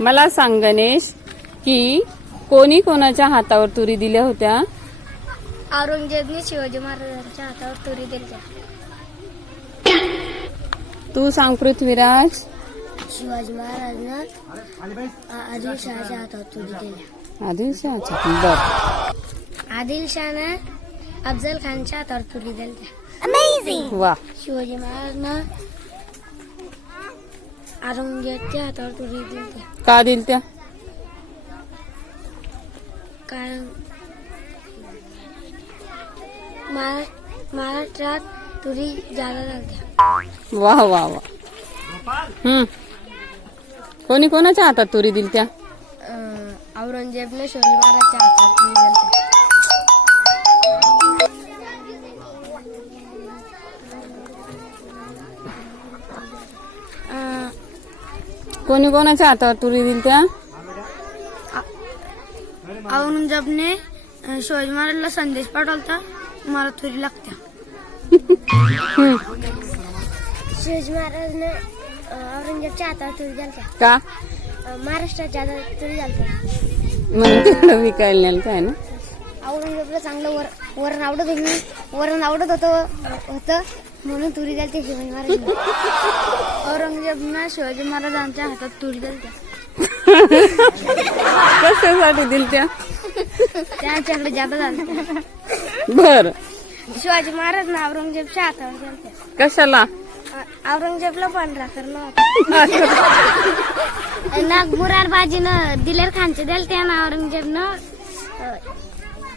मला सांग गणेश की कोणी कोणाच्या हातावर तुरी दिल्या होत्या? औरंगजेबने शिवाजी महाराजांच्या हातावर तुरी दिली तू सांग पृथ्वीराज. शिवाजी महाराजनं आदिलशहाच्या हातावर तुरी दिली आदिलशहाच्या? बर. आदिलशहानं अफजल खानच्या हातावर तुरी दिली वा. शिवाजी महाराजनं औरंगजेबच्या हातावर तुरी दिली का दिल त्या? कारण महारा- महाराष्ट्रात तुरी जादा लागल्या वा वा वा. हम्म. कोणी कोणाच्या हातात तुरी दिल त्या? औरंगजेबने महाराजच्या हातावर तुरी दिली. कोणी कोणाच्या हातावर तुरी दिल त्या? औरंगजेबने शिवाजी महाराजला संदेश पाठवला मला तुरी लागत्या. शिवाजी महाराजने औरंगजेबच्या हातावर तुरी दिलत्या. का? महाराष्ट्राच्या हातावर तुरी दिलत्या. म्हणून तिकडं विकायला नेलं काय ना? औरंगजेबला चांगलं वर वरण आवडत होती. वरण आवडत होतं होतं. म्हणून तुरी दिलते शिवाजी महाराज औरंगजेबनं शिवाजी महाराजांच्या हातात तुरी दिलत्या कशासाठी दिल त्या? त्यांच्याकडे जादा झालं बर. शिवाजी महाराज ना औरंगजेबच्या हातावर दिलत्या कशाला? औरंगजेबला पांढरा करणं नागपुरार बाजीनं दिलेर खानचे दिलत्या ना औरंगजेबनं.